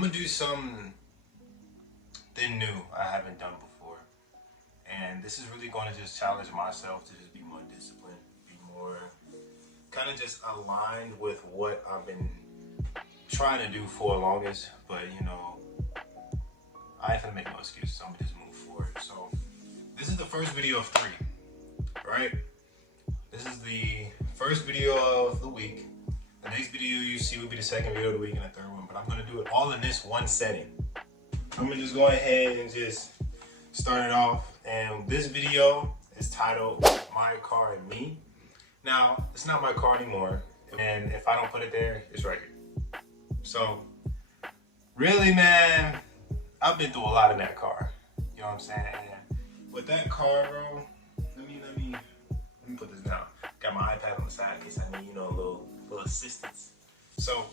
I'm gonna do something new I haven't done before. And this is really going to just challenge myself to just be more disciplined, be more kind of just aligned with what I've been trying to do for the longest. But you know, I ain't gonna make no excuses. So I'm gonna just move forward. So this is the first video of 3, right? This is the first video of the week. The next video you see will be the second video of the week and the third one. But I'm gonna do it all in this one setting. I'm gonna just go ahead and just start it off. And this video is titled My Car and Me. Now, it's not my car anymore. And if I don't put it there, it's right here. So, really, man, I've been through a lot in that car. You know what I'm saying? And with that car, bro, let me put this down. Got my iPad on the side in case I need, a little assistance. So,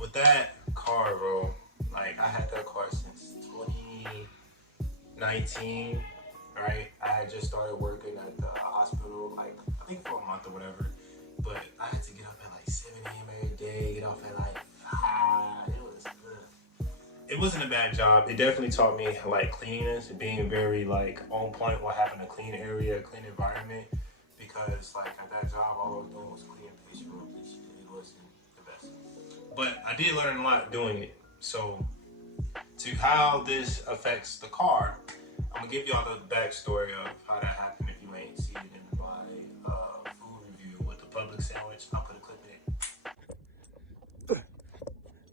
with that car, bro, like, I had that car since 2019, right? I had just started working at the hospital, like, I think for a month or whatever. But I had to get up at like 7 a.m. every day, get off at like 5. It wasn't a bad job. It definitely taught me like cleanliness and being very like on point with having a clean area, a clean environment. Because like at that job, all I was doing was cleaning patient rooms. It wasn't the best. But I did learn a lot doing it. So to how this affects the car, I'm gonna give y'all the backstory of how that happened if you ain't seen it in my food review with the public sandwich. I'll put a clip in it.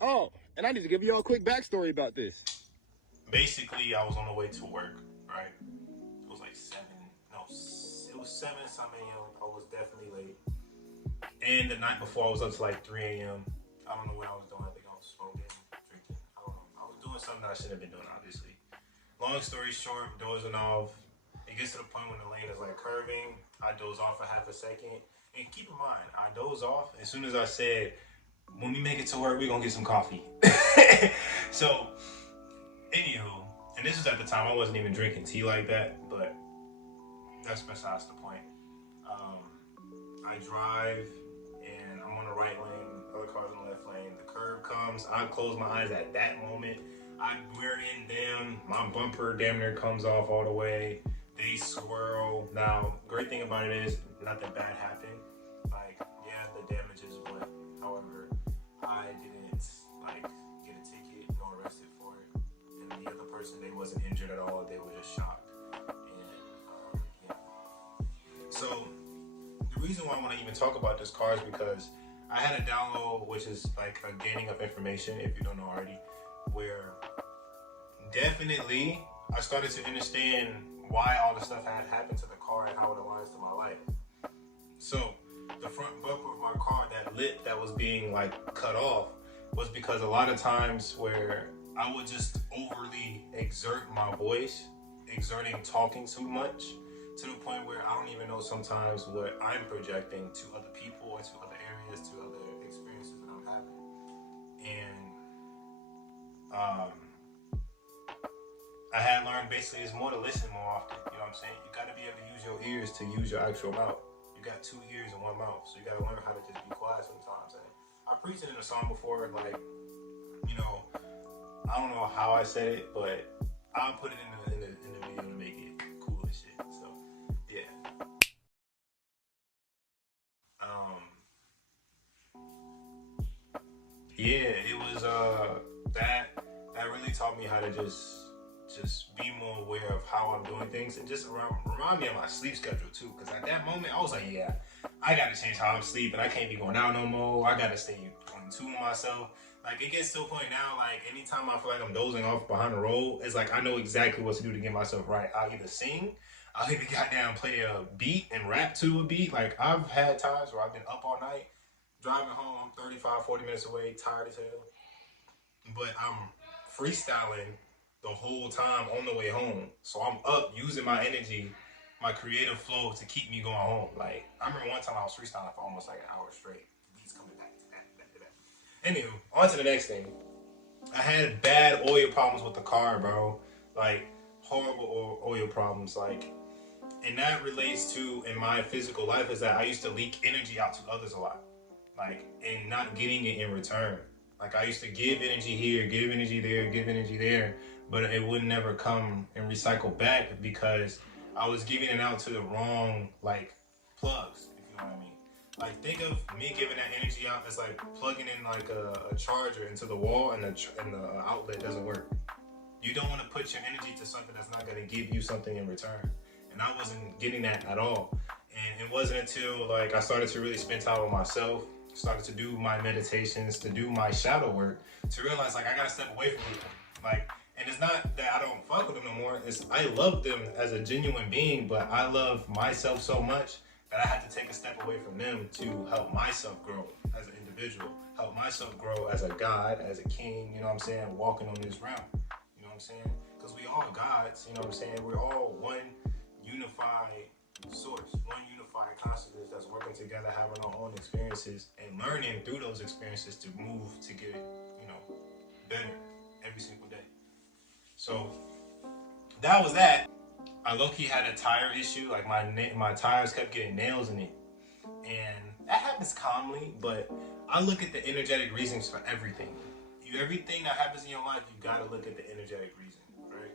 Oh, and I need to give you all a quick backstory about this. Basically, I was on the way to work, right? It was like 7 something a.m. I was definitely late. And the night before, I was up to like 3 a.m. I don't know what I was doing. I think I was smoking, drinking. I don't know. I was doing something that I shouldn't have been doing, obviously. Long story short, dozing off. It gets to the point when the lane is like curving. I doze off for half a second. And keep in mind, I doze off as soon as I said, when we make it to work, we're gonna get some coffee. So, anywho, and this was at the time I wasn't even drinking tea like that, but that's besides the point. I drive and I'm on the right lane, other cars on the left lane. The curve comes, I close my eyes at that moment. I rear end them, my bumper damn near comes off all the way. They swirl. Now, great thing about it is nothing bad happened. Like, yeah, the damage is what. However, I didn't like get a ticket nor arrested for it. And the other person, they wasn't injured at all. They were just shocked. And yeah. So the reason why I want to even talk about this car is because I had a download, which is like a gaining of information, if you don't know already, where definitely I started to understand why all the stuff had happened to the car and how it aligns to my life. So the front bumper of my car, that lip that was being like cut off, was because a lot of times where I would just overly exert my voice, talking too much, to the point where I don't even know sometimes what I'm projecting to other people or to other areas, to other experiences that I'm having. And I had learned basically it's more to listen more often. You know what I'm saying? You got to be able to use your ears to use your actual mouth. You got 2 ears and 1 mouth, so you got to learn how to just be quiet sometimes. And I preached it in a song before, like, I don't know how I said it, but I'll put it in the video to make it cool and shit. So yeah. Yeah, it was that really taught me how to just be more aware of how I'm doing things, and just remind me of my sleep schedule too. Because at that moment, I was like, yeah, I got to change how I'm sleeping. I can't be going out no more. I got to stay on tune with myself. Like, it gets to a point now, like, anytime I feel like I'm dozing off behind the road, it's like I know exactly what to do to get myself right. I'll either sing, I'll either goddamn play a beat and rap to a beat. Like, I've had times where I've been up all night, driving home, I'm 35, 40 minutes away, tired as hell. But I'm freestyling the whole time on the way home. So I'm up using my energy, my creative flow to keep me going home. Like, I remember one time I was freestyling for almost like an hour straight. The beats coming back to back. Anywho, on to the next thing. I had bad oil problems with the car, bro. Like, horrible oil problems. Like, and that relates to, in my physical life, is that I used to leak energy out to others a lot. Like, and not getting it in return. Like I used to give energy here, give energy there, give energy there, but it would never come and recycle back because I was giving it out to the wrong like plugs, if you know what I mean. Like think of me giving that energy out as like plugging in like a charger into the wall and the outlet doesn't work. You don't want to put your energy to something that's not going to give you something in return. And I wasn't getting that at all. And it wasn't until like I started to really spend time with myself, started to do my meditations, to do my shadow work, to realize like I gotta step away from people. Like, and it's not that I don't fuck with them no more. It's I love them as a genuine being, but I love myself so much that I had to take a step away from them to help myself grow as an individual, help myself grow as a god, as a king. You know what I'm saying? Walking on this realm. You know what I'm saying? Because we all gods. You know what I'm saying? We're all one unified source, one unified consciousness that's working together, having our own experiences and learning through those experiences to move to get, you know, better every single day. So that was that. I low-key had a tire issue, like my tires kept getting nails in it. And that happens calmly, but I look at the energetic reasons for everything. Everything that happens in your life, you gotta look at the energetic reason, right?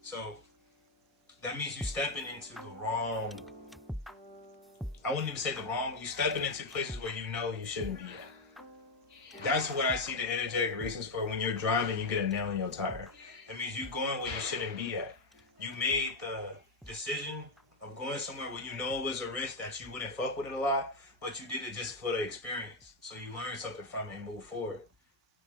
So that means you stepping into the wrong, I wouldn't even say the wrong, you stepping into places where you know you shouldn't be at. That's what I see the energetic reasons for. When you're driving, you get a nail in your tire. That means you going where you shouldn't be at. You made the decision of going somewhere where you know it was a risk that you wouldn't fuck with it a lot, but you did it just for the experience. So you learned something from it and move forward.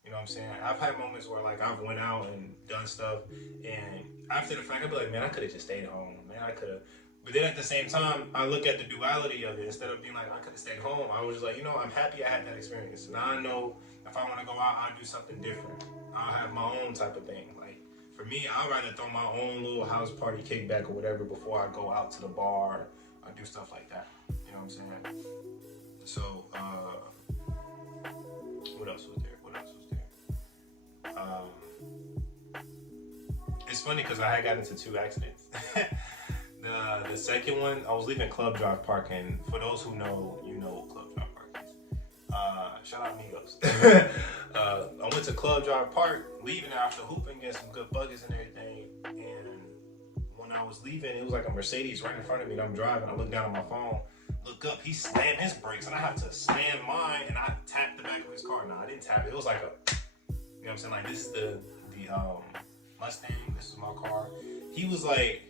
You know what I'm saying? I've had moments where like I've went out and done stuff, and after the fact I'd be like, man, I could have just stayed home. Man, I could have. But then at the same time, I look at the duality of it. Instead of being like, I could have stayed home, I was just like, you know, I'm happy I had that experience. Now I know if I want to go out, I'll do something different. I'll have my own type of thing. Like for me, I'd rather throw my own little house party kickback or whatever before I go out to the bar or do stuff like that. You know what I'm saying? So, what else was there? It's funny because I had got into 2 accidents. The second one, I was leaving Club Drive Park, and for those who know, you know what Club Drive Park is. Shout out amigos. I went to Club Drive Park, leaving after hooping, getting some good buckets and everything. And when I was leaving, it was like a Mercedes right in front of me, and I'm driving. I look down at my phone, look up, he slammed his brakes, and I have to slam mine, and I tapped the back of his car. No, I didn't tap it. It was like a, you know what I'm saying? Like, this is the Mustang. This is my car. He was like,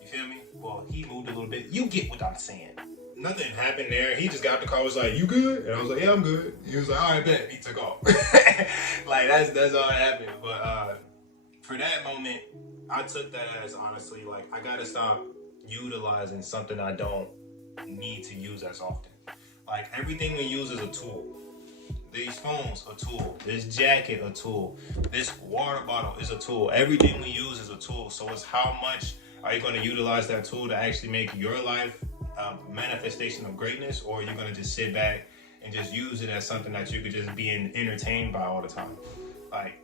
you feel me? Well, he moved a little bit. You get what I'm saying. Nothing happened there. He just got out the car, was like, you good? And I was like, yeah, I'm good. He was like, all right, bet. He took off. Like, that's all that happened. But for that moment, I took that as honestly, like, I gotta stop utilizing something I don't need to use as often. Like, everything we use is a tool. These phones, a tool. This jacket, a tool. This water bottle is a tool. Everything we use is a tool. So it's how much are you going to utilize that tool to actually make your life a manifestation of greatness, or are you going to just sit back and just use it as something that you could just be entertained by all the time? Like,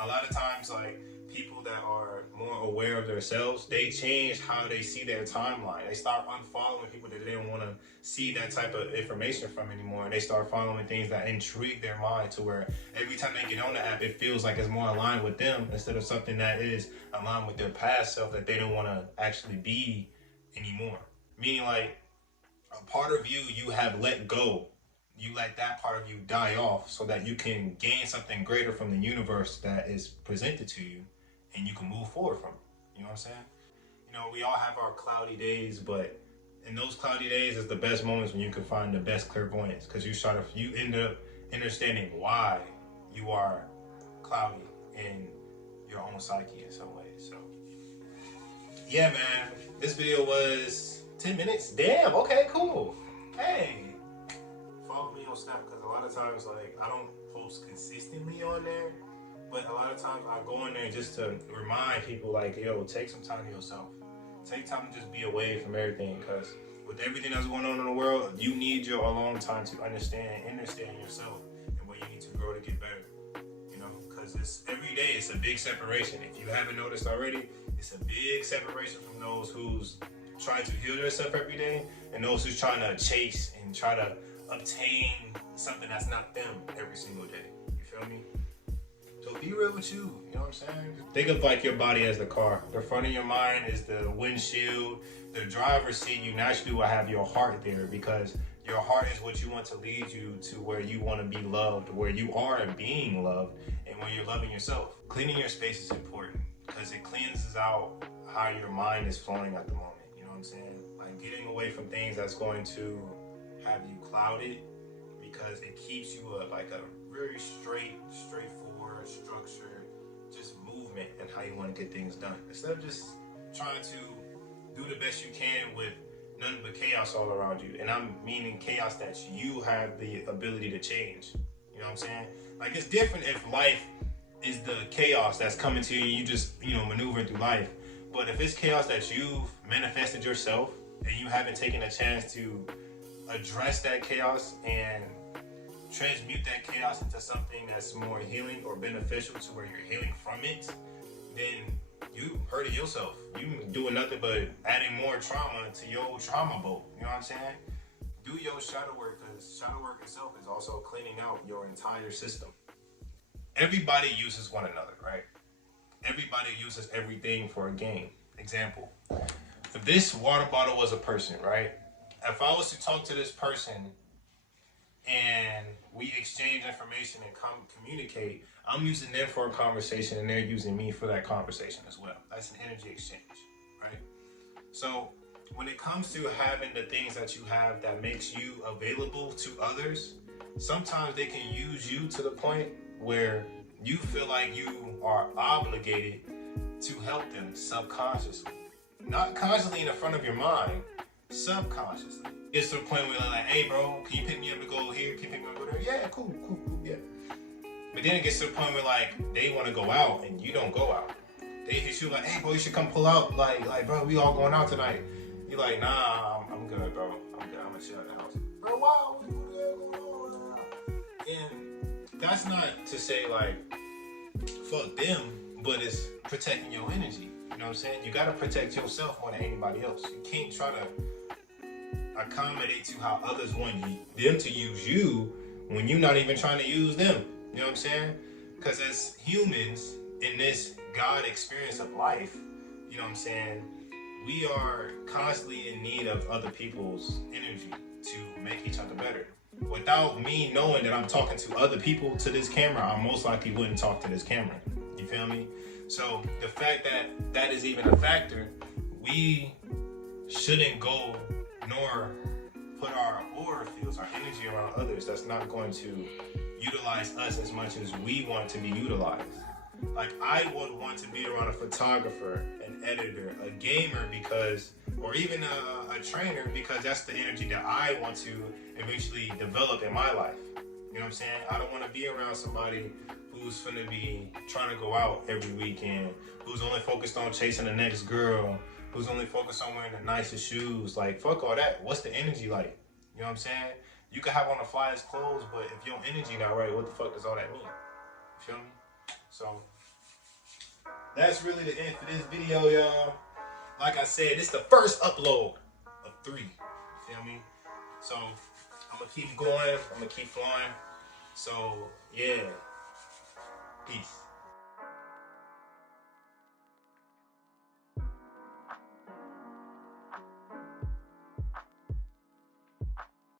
a lot of times, like, people that are more aware of themselves, they change how they see their timeline. They start unfollowing people that they don't want to see that type of information from anymore, and they start following things that intrigue their mind, to where every time they get on the app, it feels like it's more aligned with them instead of something that is aligned with their past self that they don't want to actually be anymore. Meaning, like, a part of you have let go. You let that part of you die off so that you can gain something greater from the universe that is presented to you, and you can move forward from it. You know what I'm saying? You know, we all have our cloudy days, but in those cloudy days is the best moments when you can find the best clairvoyance, because you end up understanding why you are cloudy in your own psyche in some ways. So yeah, man, this video was 10 minutes. Damn, okay, cool. Hey, follow me on Snap, because a lot of times, like, I don't post consistently on there, but a lot of times I go in there just to remind people, like, yo, take some time to yourself. Take time to just be away from everything, because with everything that's going on in the world, you need your alone time to understand yourself and where you need to grow to get better. You know, because it's every day, it's a big separation. If you haven't noticed already, it's a big separation from those who's trying to heal themselves every day and those who's trying to chase and try to obtain something that's not them every single day. You feel me? So be real with you. You know what I'm saying? Think of like your body as the car. The front of your mind is the windshield. The driver's seat, you naturally will have your heart there, because your heart is what you want to lead you to where you want to be loved, where you are being loved, and where you're loving yourself. Cleaning your space is important because it cleanses out how your mind is flowing at the moment. You know what I'm saying? Like getting away from things that's going to have you clouded, because it keeps you like a very straightforward, structured, just movement and how you want to get things done. Instead of just trying to do the best you can with nothing but chaos all around you. And I'm meaning chaos that you have the ability to change. You know what I'm saying? Like, it's different if life is the chaos that's coming to you and you just, maneuvering through life. But if it's chaos that you've manifested yourself and you haven't taken a chance to address that chaos and transmute that chaos into something that's more healing or beneficial to where you're healing from it, then you hurting yourself. You doing nothing but adding more trauma to your trauma boat. You know what I'm saying? Do your shadow work, because shadow work itself is also cleaning out your entire system. Everybody uses one another, right? Everybody uses everything for a game. Example, if this water bottle was a person, right? If I was to talk to this person and we exchange information and communicate, I'm using them for a conversation and they're using me for that conversation as well. That's an energy exchange, right? So when it comes to having the things that you have that makes you available to others, sometimes they can use you to the point where you feel like you are obligated to help them subconsciously. Not consciously in the front of your mind, subconsciously. It's to the point where they're like, hey bro, can you pick me up to go here? Can you pick me up to go there? Yeah, cool, yeah. But then it gets to the point where like they want to go out and you don't go out. They hit you like, hey bro, you should come pull out. Like bro, we all going out tonight. You're like, nah, I'm good, bro. I'm good. I'm gonna chill at the house. Bro, wow, and that's not to say like fuck them, but it's protecting your energy. You know what I'm saying? You gotta protect yourself more than anybody else. You can't try to accommodate to how others want them to use you when you're not even trying to use them. You know what I'm saying? Because as humans in this God experience of life, you know what I'm saying, we are constantly in need of other people's energy to make each other better. Without me knowing that I'm talking to other people to this camera, I most likely wouldn't talk to this camera. You feel me? So the fact that that is even a factor, we shouldn't go nor put our aura fields, our energy around others that's not going to utilize us as much as we want to be utilized. Like, I would want to be around a photographer, an editor, a gamer, because, or even a trainer, because that's the energy that I want to eventually develop in my life. You know what I'm saying? I don't want to be around somebody who's finna be trying to go out every weekend, who's only focused on chasing the next girl, who's only focused on wearing the nicest shoes. Like, fuck all that. What's the energy like? You know what I'm saying? You can have on the flyest clothes, but if your energy not right, what the fuck does all that mean? You feel me? So that's really the end for this video, y'all. Like I said, this is the first upload of 3. You feel me? So I'm gonna keep going. I'm gonna keep flowing. So yeah, peace.